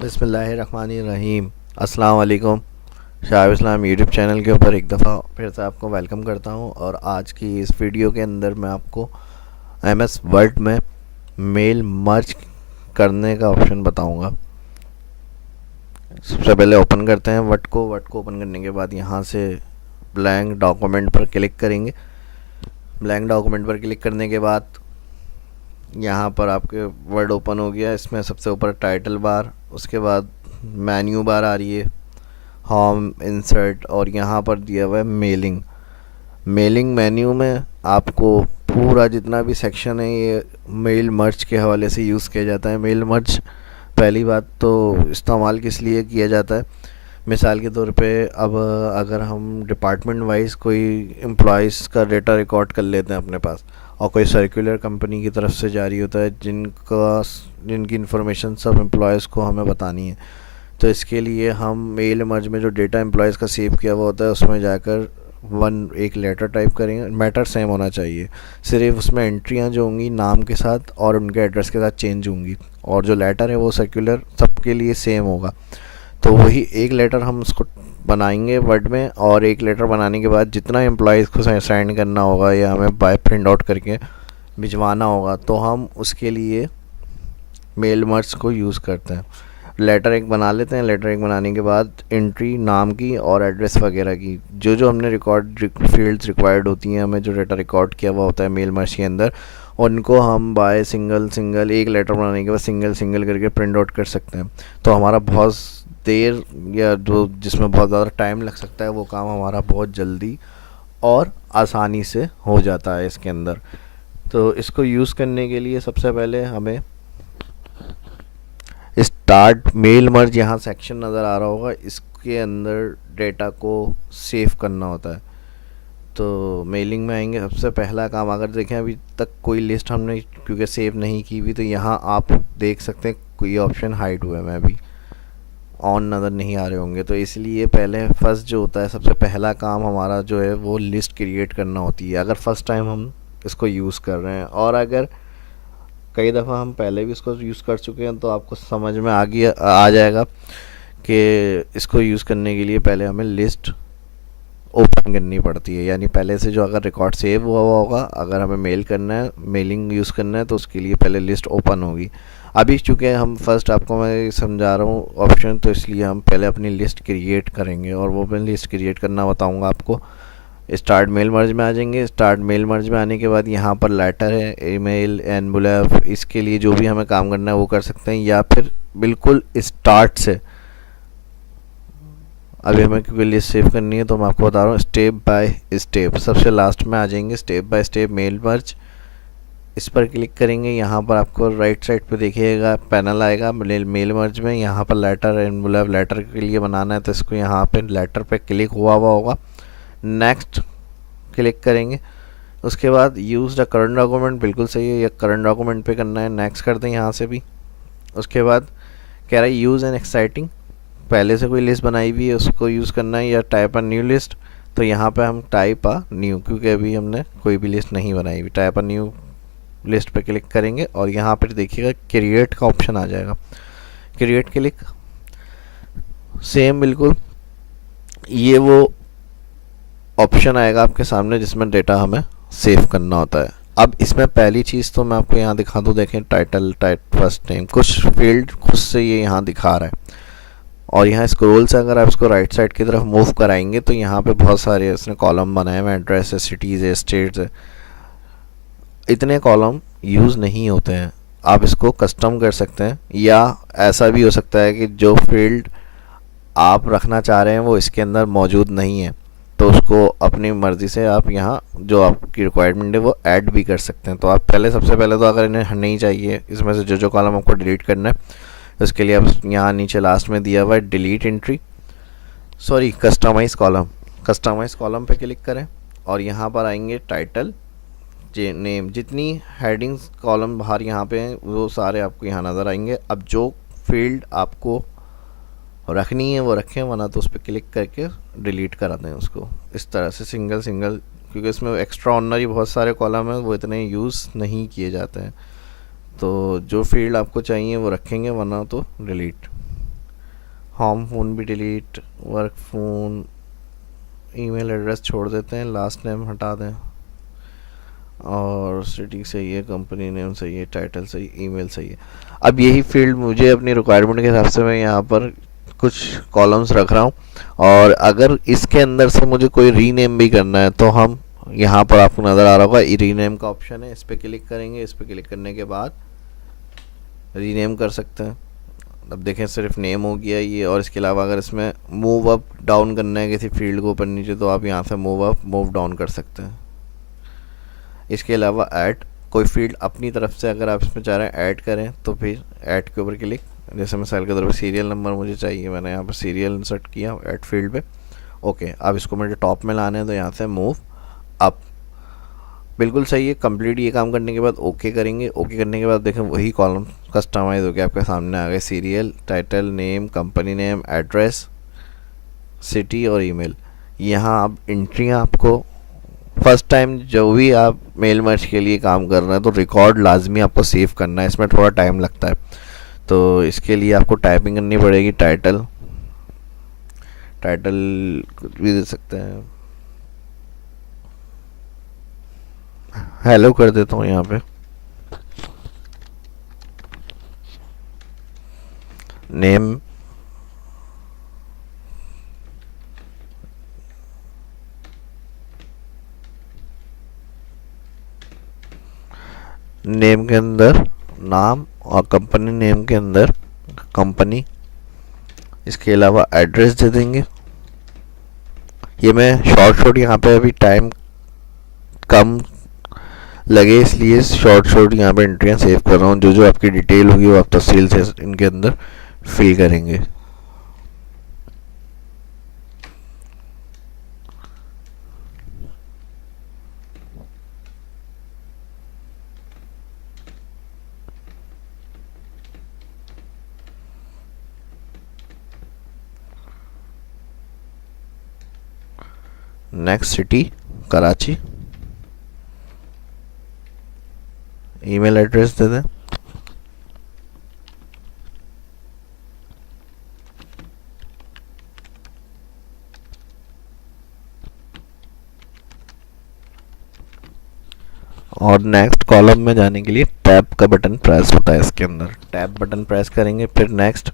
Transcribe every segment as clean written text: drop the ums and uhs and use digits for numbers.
बिस्मिल्लाहिर्रहमानिर्रहीम। अस्सलाम वालेकुम। शाहिब इस्लाम यूट्यूब चैनल के ऊपर एक दफ़ा फिर से आपको वेलकम करता हूं और आज की इस वीडियो के अंदर मैं आपको एमएस वर्ड में मेल मर्ज करने का ऑप्शन बताऊंगा। सबसे पहले ओपन करते हैं वर्ड को ओपन करने के बाद यहां से ब्लैंक डॉक्यूमेंट पर क्लिक करेंगे। ब्लैंक डॉक्यूमेंट पर क्लिक करने के बाद यहाँ पर आपके वर्ड ओपन हो गया। इसमें सबसे ऊपर टाइटल बार, उसके बाद मेन्यू बार आ रही है, होम, इंसर्ट और यहाँ पर दिया हुआ है मेलिंग। मेलिंग मेन्यू में आपको पूरा जितना भी सेक्शन है ये मेल मर्ज के हवाले से यूज़ किया जाता है। मेल मर्ज पहली बात तो इस्तेमाल किस लिए किया जाता है, मिसाल के तौर पे अब अगर हम डिपार्टमेंट वाइज कोई एम्प्लॉयज़ का डेटा रिकॉर्ड कर लेते हैं अपने पास और कोई सर्कुलर कंपनी की तरफ से जारी होता है जिनकी इन्फॉर्मेशन सब एम्प्लॉयज़ को हमें बतानी है, तो इसके लिए हम मेल मर्ज में जो डेटा एम्प्लॉयज़ का सेव किया हुआ होता है उसमें जाकर एक लेटर टाइप करेंगे। मैटर सेम होना चाहिए, सिर्फ उसमें एंट्रियाँ जो होंगी नाम के साथ और उनके एड्रेस के साथ चेंज होंगी और जो लेटर है वो सर्कुलर सबके लिए सेम होगा। तो वही एक लेटर हम उसको बनाएंगे वर्ड में, और एक लेटर बनाने के बाद जितना एम्प्लॉयज़ को साइन करना होगा या हमें बाय प्रिंट आउट करके भिजवाना होगा तो हम उसके लिए मेल मर्ज को यूज़ करते हैं। लेटर एक बना लेते हैं। लेटर एक बनाने के बाद एंट्री नाम की और एड्रेस वगैरह की जो जो हमने रिकॉर्ड फील्ड्स रिक्वायर्ड होती हैं, हमें जो डेटा रिकॉर्ड किया हुआ होता है मेल मर्ज के अंदर, उनको हम बाय सिंगल एक लेटर बनाने के बाद सिंगल करके प्रिंट आउट कर सकते हैं। तो हमारा बहुत देर या जो जिसमें बहुत ज़्यादा टाइम लग सकता है वो काम हमारा बहुत जल्दी और आसानी से हो जाता है इसके अंदर। तो इसको यूज़ करने के लिए सबसे पहले हमें स्टार्ट मेल मर्ज यहाँ सेक्शन नज़र आ रहा होगा, इसके अंदर डेटा को सेव करना होता है। तो मेलिंग में आएंगे, सबसे पहला काम अगर देखें अभी तक कोई लिस्ट हमने क्योंकि सेव नहीं की हुई तो यहाँ आप देख सकते हैं कोई ऑप्शन हाइड हुआ है, मैं अभी ऑन नज़र नहीं आ रहे होंगे। तो इसलिए पहले फर्स्ट जो होता है सबसे पहला काम हमारा जो है वो लिस्ट क्रिएट करना होती है अगर फर्स्ट टाइम हम इसको यूज़ कर रहे हैं। और अगर कई दफ़ा हम पहले भी इसको यूज़ कर चुके हैं तो आपको समझ में आ जाएगा कि इसको यूज़ करने के लिए पहले हमें लिस्ट ओपन करनी पड़ती है। यानी पहले से जो अगर रिकॉर्ड सेव हुआ होगा, अगर हमें मेल करना है, मेलिंग यूज़ करना है तो उसके लिए पहले लिस्ट ओपन होगी। अभी चूँकि हम फर्स्ट आपको मैं समझा रहा हूँ ऑप्शन, तो इसलिए हम पहले अपनी लिस्ट क्रिएट करेंगे और वो मैं लिस्ट क्रिएट करना बताऊँगा आपको। स्टार्ट मेल मर्ज में आ जाएंगे। स्टार्ट मेल मर्ज में आने के बाद यहाँ पर लेटर है, ईमेल, एनवलप, इसके लिए जो भी हमें काम करना है वो कर सकते हैं, या फिर बिल्कुल स्टार्ट से अभी हमें क्योंकि लिस्ट सेव करनी है तो मैं आपको बता रहा हूँ स्टेप बाय स्टेप। सबसे लास्ट में आ जाएंगे step by step mail merge, इस पर क्लिक करेंगे। यहाँ पर आपको राइट साइड पे देखिएगा पैनल आएगा मेल मर्ज में, यहाँ पर लेटर एनवलप, लेटर के लिए बनाना है तो इसको यहाँ पे लेटर पे क्लिक हुआ होगा। नेक्स्ट क्लिक करेंगे। उसके बाद यूज़ द करंट डॉक्यूमेंट, बिल्कुल सही है, ये करंट डॉक्यूमेंट पे करना है। नेक्स्ट कर दें यहाँ से भी। उसके बाद कह रहा है यूज़ एन एक्साइटिंग, पहले से कोई लिस्ट बनाई हुई है उसको यूज़ करना है, या टाइप अ न्यू लिस्ट, तो यहाँ पे हम टाइप अ न्यू, क्योंकि अभी हमने कोई भी लिस्ट नहीं बनाई हुई। टाइप अ न्यू लिस्ट पे क्लिक करेंगे और यहाँ पर देखिएगा क्रिएट का ऑप्शन आ जाएगा। क्रिएट क्लिक, सेम बिल्कुल ये वो ऑप्शन आएगा आपके सामने जिसमें डेटा हमें सेव करना होता है। अब इसमें पहली चीज़ तो मैं आपको यहाँ दिखा दूँ, देखें टाइटल, फर्स्ट नेम, कुछ फील्ड खुद से ये यहाँ दिखा रहा है। और यहाँ स्क्रॉल से अगर आप इसको राइट साइड की तरफ मूव कराएंगे तो यहाँ पे बहुत सारे इसने कॉलम बनाए हुए हैं, एड्रेस है, सिटीज़ है, स्टेट्स है। इतने कॉलम यूज़ नहीं होते हैं, आप इसको कस्टम कर सकते हैं, या ऐसा भी हो सकता है कि जो फील्ड आप रखना चाह रहे हैं वो इसके अंदर मौजूद नहीं है तो उसको अपनी मर्ज़ी से आप यहाँ जो आपकी रिक्वायरमेंट है वो ऐड भी कर सकते हैं। तो आप सबसे पहले तो अगर इन्हें नहीं चाहिए इसमें से जो कॉलम आपको डिलीट करना है, उसके लिए आप यहाँ नीचे लास्ट में दिया हुआ है delete entry, sorry customize column, customize column पे क्लिक करें और यहाँ पर आएंगे टाइटल, नेम, जितनी हेडिंग्स कॉलम बाहर यहाँ पे हैं वो सारे आपको यहाँ नज़र आएंगे। अब जो फील्ड आपको रखनी है वो रखें, वरना तो उस पर क्लिक करके डिलीट करा दें उसको। इस तरह से सिंगल क्योंकि इसमें एक्स्ट्रा ऑर्डिनरी बहुत सारे कॉलम हैं वो इतने यूज़ नहीं किए जाते हैं, तो जो फील्ड आपको चाहिए वो रखेंगे, वरना तो डिलीट। होम फ़ोन भी delete, work phone, email address छोड़ देते हैं, लास्ट नेम हटा दें, और सिटी सही है, कंपनी नेम सही है, टाइटल सही, ईमेल सही है। अब यही फील्ड मुझे अपनी रिक्वायरमेंट के हिसाब से मैं यहाँ पर कुछ कॉलम्स रख रहा हूँ, और अगर इसके अंदर से मुझे कोई रीनेम भी करना है तो हम यहाँ पर आपको नज़र आ रहा होगा रीनेम का ऑप्शन है, इस पर क्लिक करेंगे। इस पर क्लिक करने के बाद रीनेम कर सकते हैं। अब देखें सिर्फ नेम हो गया ये, और इसके अलावा अगर इसमें मूव अप डाउन करना है किसी फील्ड को ऊपर नीचे तो आप यहाँ से मूव अप मूव डाउन कर सकते हैं। इसके अलावा ऐड कोई फील्ड अपनी तरफ से अगर आप इसमें चाह रहे हैं ऐड करें तो फिर ऐड के ऊपर क्लिक, जैसे मिसाल के तौर पर सीरियल नंबर मुझे चाहिए, मैंने यहाँ पर सीरियल इंसर्ट किया ऐड फील्ड पे। ओके, अब इसको मुझे टॉप में लाना है तो यहाँ से मूव अप, बिल्कुल सही है। कंप्लीट ये काम करने के बाद ओके करेंगे। ओके करने के बाद देखें वही कॉलम कस्टमाइज हो गया आपके सामने आ गए, serial, title, name, company name, address, city और ईमेल। यहाँ अब एंट्रियाँ आपको फर्स्ट टाइम जो भी आप मेल मर्ज के लिए काम कर रहे हैं तो रिकॉर्ड लाजमी आपको सेव करना है, इसमें थोड़ा टाइम लगता है, तो इसके लिए आपको टाइपिंग करनी पड़ेगी। टाइटल, टाइटल भी दे सकते हैं, हेलो कर देता हूँ यहाँ पे। नेम, नेम के अंदर नाम और कंपनी नेम के अंदर कंपनी। इसके अलावा एड्रेस दे देंगे। ये मैं शॉर्ट यहाँ पे अभी टाइम कम लगे इसलिए शॉर्ट यहाँ पे एंट्रियाँ सेव कर रहा हूँ। जो जो आपकी डिटेल होगी वो आप तफसील से इनके अंदर फिल करेंगे। Next city Karachi, email address दे दें। और नेक्स्ट कॉलम में जाने के लिए टैब का बटन प्रेस होता है, इसके अंदर टैब बटन प्रेस करेंगे, फिर नेक्स्ट,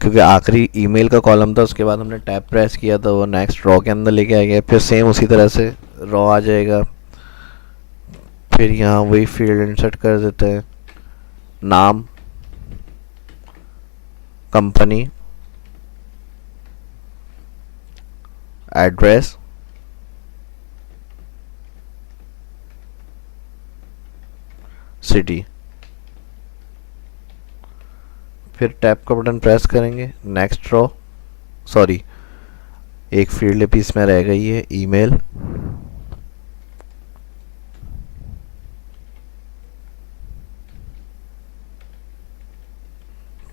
क्योंकि आखिरी ईमेल का कॉलम था उसके बाद हमने टैब प्रेस किया तो वो नेक्स्ट रॉ के अंदर लेके आ गया। फिर सेम उसी तरह से रॉ आ जाएगा, फिर यहाँ वही फील्ड इंसर्ट कर देते हैं, नाम, कंपनी, एड्रेस, सिटी। फिर टैब का बटन प्रेस करेंगे, नेक्स्ट रो, सॉरी एक फील्ड पीस में रह गई है, ईमेल,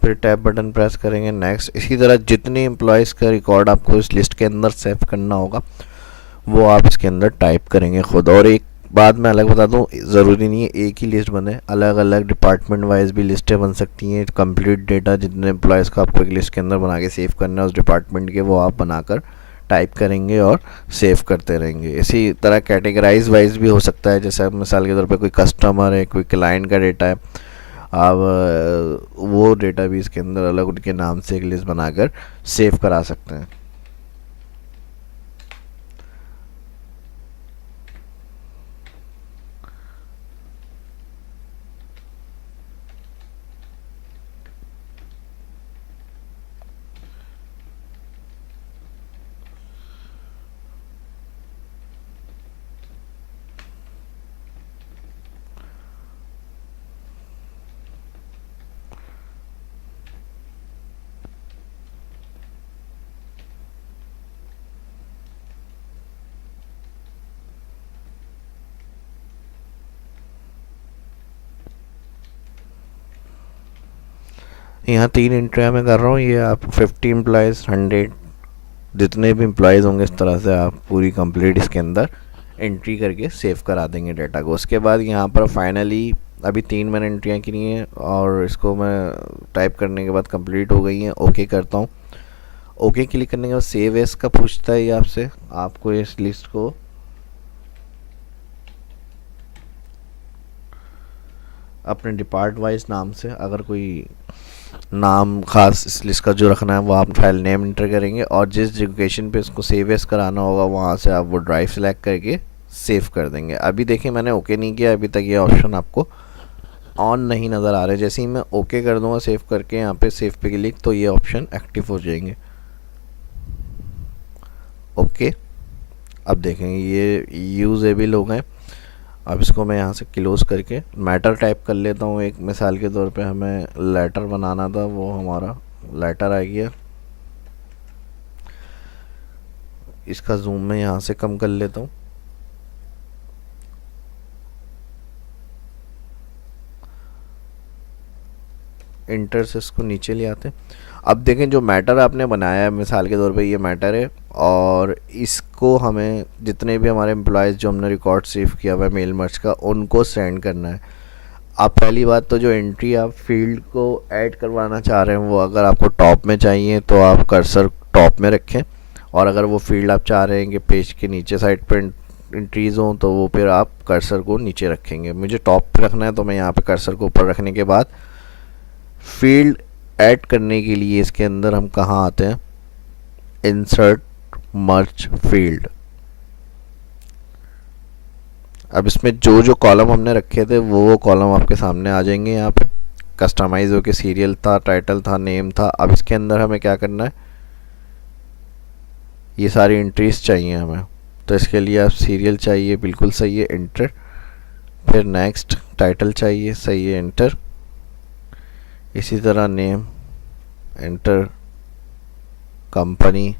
फिर टैब बटन प्रेस करेंगे, नेक्स्ट। इसी तरह जितने एम्प्लॉयज़ का रिकॉर्ड आपको इस लिस्ट के अंदर सेव करना होगा वो आप इसके अंदर टाइप करेंगे खुद। और एक बात मैं अलग बता दूं, ज़रूरी नहीं है एक ही लिस्ट बने, अलग अलग डिपार्टमेंट वाइज भी लिस्टें बन सकती हैं। कंप्लीट डेटा जितने एम्प्लॉयज़ का आपको एक लिस्ट के अंदर बना के सेव करना है उस डिपार्टमेंट के, वो आप बनाकर टाइप करेंगे और सेव करते रहेंगे। इसी तरह कैटेगराइज वाइज भी हो सकता है, जैसे मिसाल के तौर पे कोई कस्टमर है, कोई क्लाइंट का डेटा है, आप वो डेटा भी इसके अंदर अलग उनके नाम से एक लिस्ट बनाकर सेव करा सकते हैं। यहाँ 3 एंट्रियाँ मैं कर रहा हूँ, ये आप 50 एम्प्लॉयज़, 100, जितने भी एम्प्लॉयज़ होंगे इस तरह से आप पूरी कंप्लीट इसके अंदर एंट्री करके सेव करा देंगे डेटा को। उसके बाद यहाँ पर फाइनली अभी 3 मैंने एंट्रियाँ की हैं और इसको मैं टाइप करने के बाद कंप्लीट हो गई हैं। ओके करता हूँ। ओके क्लिक करने के बाद सेव एस का पूछता है ये आपसे, आपको इस लिस्ट को अपने डिपार्ट वाइज नाम से, अगर कोई नाम खास इस लिस्ट का जो रखना है वो आप फाइल नेम इंटर करेंगे और जिस लोकेशन पे इसको सेव एस कराना होगा वहाँ से आप वो ड्राइव सेलेक्ट करके सेव कर देंगे। अभी देखिए मैंने ओके नहीं किया, अभी तक ये ऑप्शन आपको ऑन नहीं नज़र आ रहे। जैसे ही मैं ओके कर दूंगा सेव करके यहाँ पे सेव पे क्लिक, तो ये ऑप्शन एक्टिव हो जाएंगे। ओके, अब देखेंगे ये यूजेबल हो गए। अब इसको मैं यहाँ से क्लोज करके मैटर टाइप कर लेता हूँ। एक मिसाल के तौर पे हमें लेटर बनाना था, वो हमारा लेटर आ गया। इसका जूम मैं यहाँ से कम कर लेता हूँ। इंटर से इसको नीचे ले आते हैं। अब देखें जो मैटर आपने बनाया है, मिसाल के तौर पे ये मैटर है और इसको हमें जितने भी हमारे एम्प्लॉयज़ जो हमने रिकॉर्ड सेव किया हुआ है मेल मर्ज का, उनको सेंड करना है। अब पहली बात तो जो एंट्री आप फील्ड को ऐड करवाना चाह रहे हैं वो अगर आपको टॉप में चाहिए तो आप कर्सर टॉप में रखें, और अगर वो फील्ड आप चाह रहे हैं कि पेज के नीचे साइड पर एंट्रीज़ हों तो वो फिर आप कर्सर को नीचे रखेंगे। मुझे टॉप पे रखना है तो मैं यहाँ पे कर्सर को ऊपर रखने के बाद फील्ड ऐड करने के लिए इसके अंदर हम कहाँ आते हैं, इंसर्ट मर्ज फील्ड। अब इसमें जो जो कॉलम हमने रखे थे वो कॉलम आपके सामने आ जाएंगे। यहाँ पे कस्टमाइज हो के सीरियल था, टाइटल था, नेम था। अब इसके अंदर हमें क्या करना है, ये सारी एंट्रीज चाहिए हमें, तो इसके लिए आप सीरियल चाहिए, बिल्कुल सही है, एंटर। फिर नेक्स्ट, टाइटल चाहिए, सही है, एंटर। इसी तरह नेम, एंटर, कंपनी।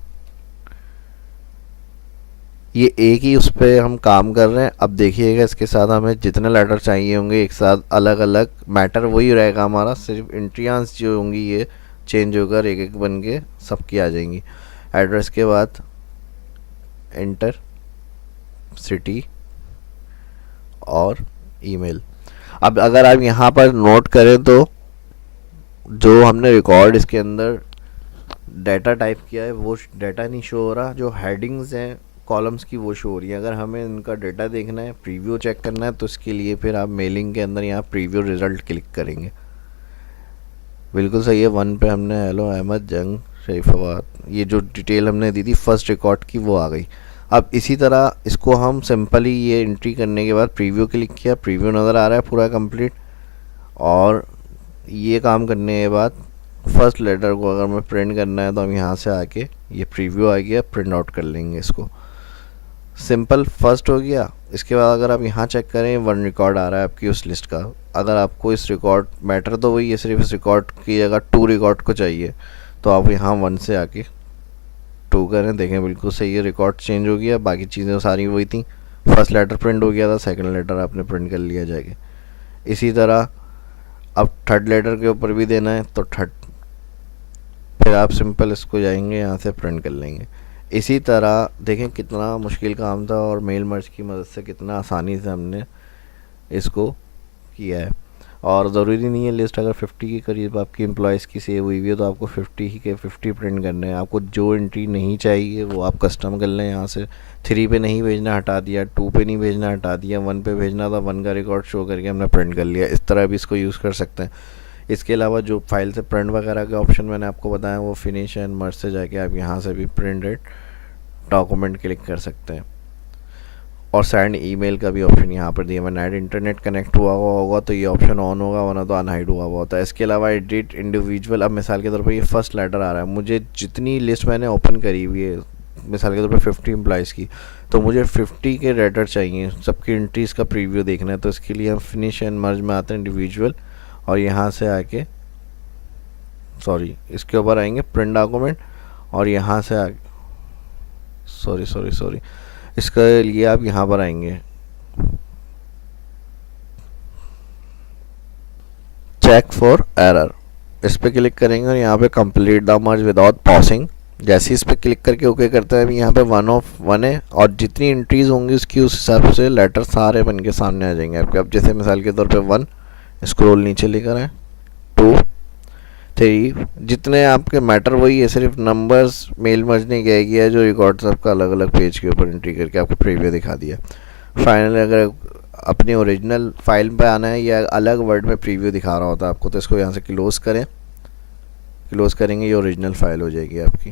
ये एक ही उस पर हम काम कर रहे हैं। अब देखिएगा इसके साथ हमें जितने लेटर चाहिए होंगे एक साथ अलग अलग, मैटर वही रहेगा हमारा, सिर्फ एंट्रियाँ जो होंगी ये चेंज होकर एक एक बन के सबकी आ जाएंगी। एड्रेस के बाद एंटर, सिटी और ईमेल। अब अगर आप यहाँ पर नोट करें तो जो हमने रिकॉर्ड इसके अंदर डाटा टाइप किया है वो डाटा नहीं शो हो रहा, जो हेडिंग्स हैं कॉलम्स की वो शो हो रही है। अगर हमें इनका डाटा देखना है, प्रीव्यू चेक करना है, तो इसके लिए फिर आप मेलिंग के अंदर यहाँ प्रीव्यू रिजल्ट क्लिक करेंगे। बिल्कुल सही है, 1 पे हमने हेलो अहमद जंग शरीफाबाद, ये जो डिटेल हमने दी थी फर्स्ट रिकॉर्ड की वो आ गई। अब इसी तरह इसको हम सिंपली ये एंट्री करने के बाद प्रीव्यू क्लिक किया, प्रीव्यू नज़र आ रहा है पूरा कंप्लीट। और ये काम करने के बाद फर्स्ट लेटर को अगर मैं प्रिंट करना है तो हम यहाँ से आके ये प्रीव्यू आ गया, प्रिंट आउट कर लेंगे इसको। सिंपल फर्स्ट हो गया। इसके बाद अगर आप यहाँ चेक करें 1 रिकॉर्ड आ रहा है आपकी उस लिस्ट का। अगर आपको इस रिकॉर्ड मैटर तो वही है, सिर्फ इस रिकॉर्ड की जगह 2 रिकॉर्ड को चाहिए तो आप यहाँ 1 से आके 2 करें। देखें बिल्कुल सही है, रिकॉर्ड चेंज हो गया, बाकी चीज़ें सारी वही थी। फर्स्ट लेटर प्रिंट हो गया था, सेकंड लेटर आपने प्रिंट कर लिया जाएगा। इसी तरह अब थर्ड लेटर के ऊपर भी देना है तो थर्ड, फिर आप सिंपल इसको जाएंगे यहाँ से प्रिंट कर लेंगे। इसी तरह देखें कितना मुश्किल काम था और मेल मर्ज की मदद से कितना आसानी से हमने इसको किया है। और ज़रूरी नहीं है लिस्ट अगर 50 के करीब आपकी एम्प्लॉयज़ की सेव हुई हुई है तो आपको 50 ही के 50 प्रिंट करने हैं। आपको जो एंट्री नहीं चाहिए वो आप कस्टम कर लें। यहाँ से 3 पे नहीं भेजना, हटा दिया, 2 पे नहीं भेजना, हटा दिया, 1 पे भेजना था, 1 का रिकॉर्ड शो करके हमने प्रिंट कर लिया। इस तरह भी इसको यूज़ कर सकते हैं। इसके अलावा जो फाइल से प्रिंट वगैरह के ऑप्शन मैंने आपको बताया वो फिनिश एंड मर्ज से जाके आप यहाँ से भी प्रिंटेड डॉक्यूमेंट क्लिक कर सकते हैं। और सेंड ईमेल का भी ऑप्शन यहाँ पर दिया मैंने। ऐड इंटरनेट कनेक्ट हुआ होगा तो ये ऑप्शन ऑन होगा, वरना तो अनहाइड हुआ हुआ होता है। इसके अलावा एडिट इंडिविजुअल, अब मिसाल के तौर पर ये फर्स्ट लेटर आ रहा है, मुझे जितनी लिस्ट मैंने ओपन करी हुई है मिसाल के तौर पर 50 एम्प्लॉयज़ की, तो मुझे 50 के लेटर चाहिए, सबकी एंट्रीज़ का प्रीव्यू देखना है। तो इसके लिए हम फिनिश एंड मर्ज में आते हैं, इंडिविजुअल, और यहाँ से आके इसके ऊपर आएंगे प्रिंट डॉक्यूमेंट, और यहाँ से आगे इसके लिए आप यहाँ पर आएंगे चेक फॉर एरर, इस पर क्लिक करेंगे और यहाँ पे complete the merge without passing. जैसे इस पर क्लिक करके ओके करते हैं यहाँ पे 1 ऑफ 1 है और जितनी एंट्रीज होंगी उसकी उस हिसाब से लेटर सारे बन के सामने आ जाएंगे आपके। अब जैसे मिसाल के तौर पे 1 स्क्रॉल नीचे लेकर आए, 2 3, जितने आपके मैटर वही है, सिर्फ नंबर्स मेल मर्ज नहीं किया है, जो रिकॉर्ड्स आपका अलग अलग पेज के ऊपर एंट्री करके आपको प्रीव्यू दिखा दिया। फाइनली अगर अपनी ओरिजिनल फाइल पे आना है या अलग वर्ड में प्रीव्यू दिखा रहा होता है आपको, तो इसको यहाँ से क्लोज़ करें, क्लोज़ करेंगे ये ओरिजिनल फाइल हो जाएगी आपकी।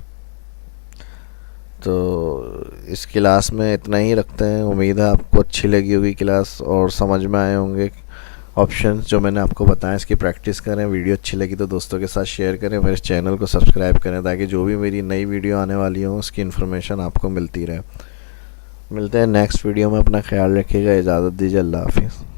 तो इस क्लास में इतना ही रखते हैं। उम्मीद है आपको अच्छी लगी होगी क्लास और समझ में आए होंगे ऑप्शंस जो मैंने आपको बताया। इसकी प्रैक्टिस करें। वीडियो अच्छी लगी तो दोस्तों के साथ शेयर करें, मेरे चैनल को सब्सक्राइब करें ताकि जो भी मेरी नई वीडियो आने वाली हो उसकी इन्फॉर्मेशन आपको मिलती रहे। मिलते हैं नेक्स्ट वीडियो में। अपना ख्याल रखिएगा। इजाज़त दीजिए। अल्लाह हाफिज़।